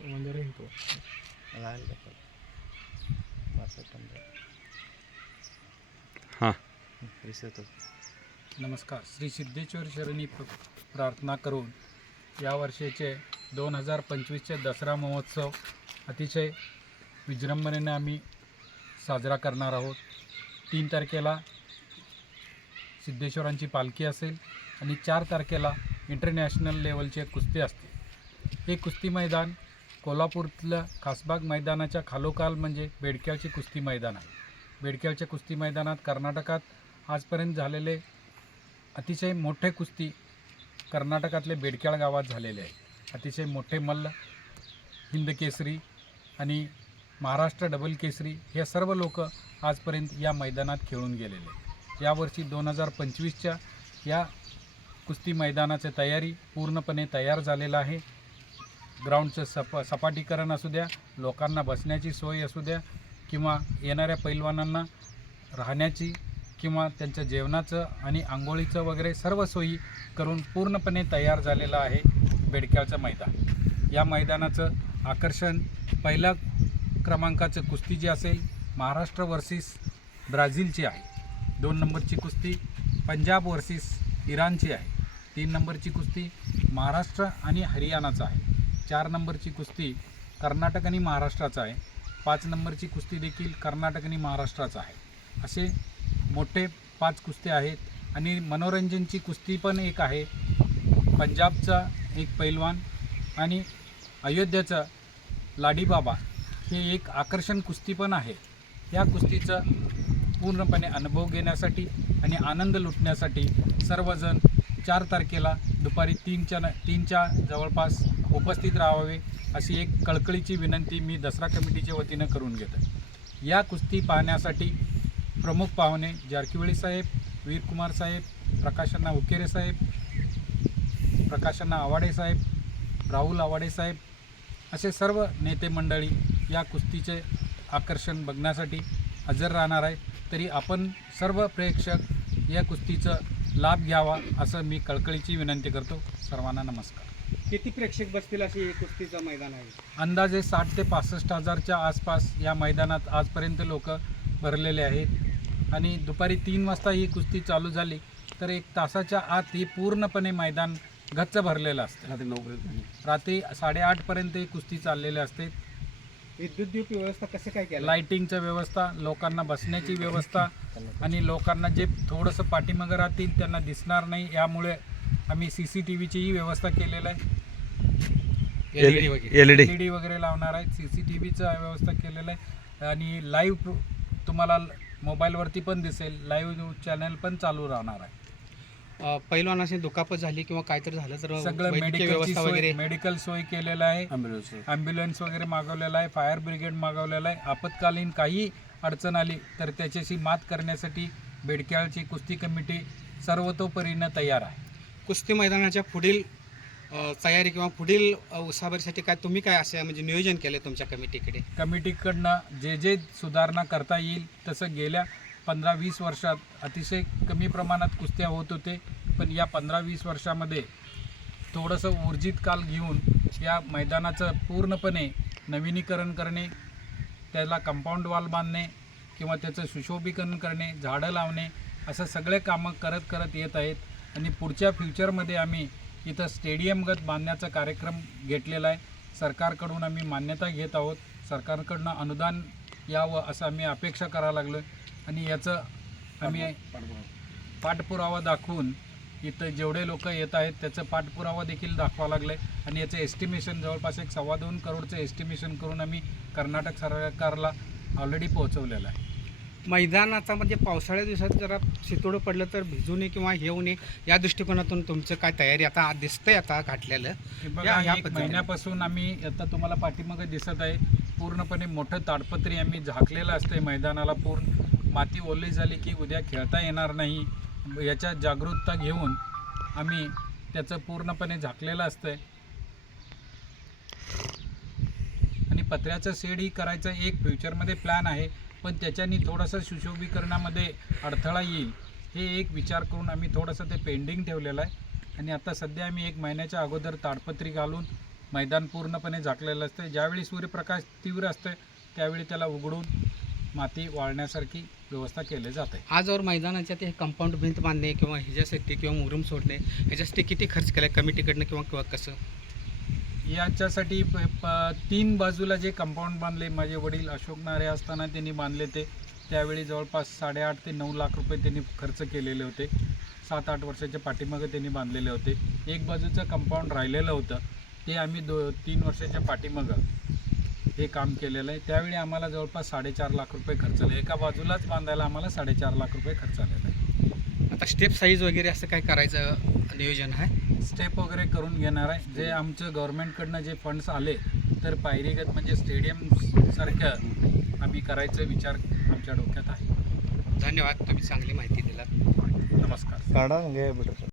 म्हणजे राहतो राहिलं का? पाच पंधरा हां. विसरतो नमस्कार. श्री सिद्धेश्वर शरणी प्रार्थना करून या वर्षीचे दोन हजार पंचवीसचे दसरा महोत्सव अतिशय विजृंभणेने आम्ही साजरा करणार आहोत. तीन तारखेला सिद्धेश्वरांची पालखी असेल आणि चार तारखेला इंटरनॅशनल लेवलचे कुस्ती असतील हे कुस्ती मैदान कोल्हापूरतल्या खासबाग मैदानाच्या खालोखाल म्हणजे बेडक्यावचे कुस्ती मैदान आहे. बेडक्यावच्या कुस्ती मैदानात कर्नाटकात आजपर्यंत झालेले अतिशय मोठे कुस्ती कर्नाटकातले बेडक्याळ गावात झालेले आहे. अतिशय मोठे मल्ल हिंद केसरी आणि महाराष्ट्र डबल केसरी हे सर्व लोक आजपर्यंत या मैदानात खेळून गेलेले यावर्षी दोन हजार पंचवीसच्या या कुस्ती मैदानाची तयारी पूर्णपणे तयार झालेलं आहे. ग्राउंडचं सप सपाटीकरण असू द्या लोकांना बसण्याची सोय असू द्या किंवा येणाऱ्या पैलवानांना राहण्याची किंवा त्यांच्या जेवणाचं आणि आंघोळीचं वगैरे सर्व सोयी करून पूर्णपणे तयार झालेलं आहे बेडक्याचं मैदान. या मैदानाचं आकर्षण पहिल्या क्रमांकाचं कुस्ती जी असेल महाराष्ट्र वर्सेस ब्राझीलची आहे. दोन नंबरची कुस्ती पंजाब वर्सेस इराणची आहे. तीन नंबरची कुस्ती महाराष्ट्र आणि हरियाणाचं आहे. चार नंबरची कुस्ती कर्नाटक आणि महाराष्ट्राचा आहे. पाच नंबरची कुस्ती देखील कर्नाटक आणि महाराष्ट्राचा आहे. असे मोठे पाच कुस्ती आहेत आणि मनोरंजनची कुस्ती पण एक आहे. पंजाबचा एक पैलवान आणि अयोध्याचं लाडीबाबा हे एक आकर्षण कुस्ती पण आहे. या कुस्तीचं पूर्णपणे अनुभव घेण्यासाठी आणि आनंद लुटण्यासाठी सर्वजण चार तारखेला दुपारी तीनच्या न तीनच्या जवळपास उपस्थित राहावे अशी एक कळकळीची विनंती मी दसरा कमिटीच्या वतीनं करून घेतो या कुस्ती पाहण्यासाठी प्रमुख पाहुणे जारकिवळी साहेब वीरकुमार साहेब प्रकाशांना उकेरे साहेब प्रकाशांना आवाडे साहेब राहुल आवाडे साहेब असे सर्व नेते मंडळी या कुस्तीचे आकर्षण बघण्यासाठी हजर राहणार आहेत. तरी आपण सर्व प्रेक्षक या कुस्तीचं लाभ घ्यावा असं मी कळकळीची विनंती करतो. सर्वांना नमस्कार. किती प्रेक्षक बसतील अशी हे कुस्तीचं मैदान आहे? अंदाजे साठ ते पासष्ट हजारच्या आसपास या मैदानात आजपर्यंत लोक भरलेले आहेत. आणि दुपारी तीन वाजता ही कुस्ती चालू झाली तर एक तासाच्या आत ही पूर्णपणे मैदान गच्च भरलेलं असतं. रात्री नऊ रात्री साडेआठपर्यंत ही कुस्ती चाललेली असते. विद्युत दीप व्यवस्था कसं काय केलं? लाईटिंगचं व्यवस्था लोकांना बसण्याची व्यवस्था आणि लोकांना जे थोडंसं पाठीमागं राहतील त्यांना दिसणार नाही यामुळे आम्ही सी सी टी व्हीचीही व्यवस्था केलेलं आहे. L E L E D वगैरे. लावणार आहेत सी सी टी व्हीचं व्यवस्था केलेलं आहे. आणि लाईव्ह मोबाईलवरती मोबाईलवरती पण दिसेल. लाईव्ह चॅनल पण चालू राहणार आहे. पैलवानाशी दुखापत झाली किंवा काहीतरी झालं तर सगळं सोय वगैरे? मेडिकल सोय केलेलं आहे. ॲम्ब्युलन्स वगैरे मागवलेला आहे. फायर ब्रिगेड मागवलेला आहे. आपत्कालीन काही अडचण आली तर त्याच्याशी मात करण्यासाठी बेडक्याळची कुस्ती कमिटी सर्वतोपरीनं तयार आहे. कुस्ती मैदानाच्या पुढील तयारी किंवा पुढील उसाभरीसाठी काय तुम्ही काय असं म्हणजे नियोजन केलं तुमच्या कमिटीकडे? कमिटीकडनं जे जे सुधारणा करता येईल तसं गेल्या पंधरा वीस वर्षात अतिशय कमी प्रमाणात कुस्त्या होत होते. पण या पंधरा वीस वर्षामध्ये थोडंसं ऊर्जित काल घेऊन या मैदानाचं पूर्णपणे नवीनीकरण करणे त्याला कंपाऊंड वॉल बांधणे किंवा त्याचं सुशोभीकरण करणे झाडं लावणे असं सगळे कामं करत करत येत आहेत. आणि पुढच्या फ्युचरमध्ये आम्ही इथं स्टेडियमगत बांधण्याचा कार्यक्रम घेतलेला आहे. सरकारकडून आम्ही मान्यता घेत आहोत. सरकारकडनं अनुदान यावं असं आम्ही अपेक्षा करायला लागलो आणि याचं आम्ही पाठपुरावा दाखवून इथं जेवढे लोक येत आहेत त्याचं पाठपुरावा देखील दाखवा लागलं आहे आणि याचं एस्टिमेशन जवळपास एक सव्वा दोन करोडचं एस्टिमेशन करून आम्ही कर्नाटक सरकारला ऑलरेडी पोहोचवलेलं आहे. मैदानाचा म्हणजे पावसाळ्या दिवसात जरा शितोडं पडलं तर भिजू नये किंवा हे होऊ नये या दृष्टिकोनातून तुमचं काय तयारी आता दिसतंय आता घातलेलं? या-. महिन्यापासून आम्ही आता तुम्हाला पाठीमागं दिसत आहे. पूर्णपणे मोठं ताडपत्री आम्ही झाकलेलं असते मैदानाला. पूर्ण माती ओली झाली की उद्या खेळता येणार नाही. याच्या जागरूकता घेऊन आम्ही त्याचं पूर्णपणे झाकलेलं असतंय. पत्र्याचं पत्र्याचं शेडही करायचं एक फ्युचरमध्ये प्लॅन आहे. पण त्याच्यानी थोडंसं सुशोभीकरणामध्ये अडथळा येईल हे एक विचार करून आम्ही थोडंसं ते पेंडिंग ठेवलेलं आहे. आणि आता सध्या आम्ही एक महिन्याच्या अगोदर ताडपत्री घालून मैदान पूर्णपणे झाकलेलं असतं ज्यावेळी सूर्यप्रकाश तीव्र असतं त्यावेळी त्याला उघडून माती वाळण्यासारखी व्यवस्था केली जाते. आजवर मैदानाच्या ते कंपाऊंड भिंत बांधणे किंवा ह्याच्यासाठी किंवा मुरुम सोडणे ह्याच्यासाठी किती खर्च केला कमिटीकडनं किंवा किंवा कसं? याच्यासाठी प- प- तीन बाजूला जे कंपाऊंड बांधले माझे वडील अशोक नारे असताना त्यांनी बांधले ते. त्यावेळी जवळपास साडेआठ ते नऊ लाख रुपये त्यांनी खर्च केलेले होते. सात आठ वर्षाच्या पाठीमागं त्यांनी बांधलेले होते. एक बाजूचं कंपाऊंड राहिलेलं होतं. ते आम्ही दो तीन वर्षाच्या पाठीमागं हे काम केलेलं आहे. त्यावेळी आम्हाला जवळपास साडेचार लाख रुपये खर्च आले. एका बाजूलाच बांधायला आम्हाला साडेचार लाख रुपये खर्च आलेला आहे आता स्टेप साईज वगैरे असं काय करायचं नियोजन आहे? स्टेप वगैरे करून घेणार आहे. जे आमचं गव्हर्नमेंटकडनं जे फंड्स आले तर पायरीगत म्हणजे स्टेडियम सारखं आम्ही करायचा विचार आमच्या डोक्यात आहे. धन्यवाद. तुम्ही चांगली माहिती दिलात. नमस्कार.